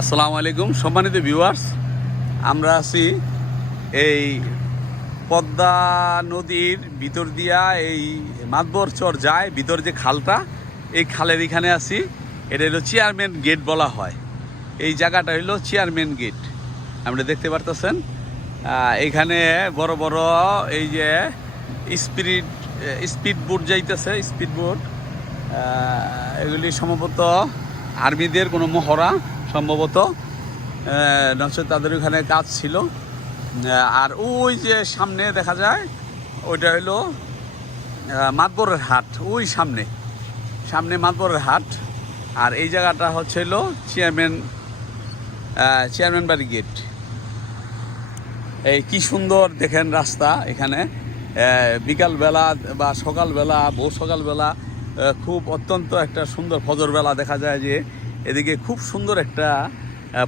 আসসালামু আলাইকুম সম্মানিত ভিউয়ার্স, আমরা আছি এই পদ্মা নদীর ভিতর দিয়া এই মাতবর চর যায় ভিতর যে খালটা, এই খালের এখানে আছি। এটা হলো চেয়ারম্যান গেট বলা হয়। এই জায়গাটা হলো চেয়ারম্যান গেট, আপনি দেখতে পারতেছেন। এখানে বড় বড় এই যে স্পিড বোট যাইতেছে, স্পিড বোট। এগুলি সম্ভবত আর্মিদের কোনো মহড়া, সম্ভবত নচেত তাদের ওখানে কাজ ছিল। আর ওই যে সামনে দেখা যায় ওইটা হইলো মাতবরের হাট, ওই সামনে সামনে মাতবরের হাট। আর এই জায়গাটা হচ্ছে হলো চেয়ারম্যান বাড়ি গেট। এই কি সুন্দর দেখেন রাস্তা এখানে। বিকালবেলা বা সকালবেলা, বহু সকালবেলা খুব অত্যন্ত একটা সুন্দর ফজরবেলা দেখা যায় যে এদিকে খুব সুন্দর একটা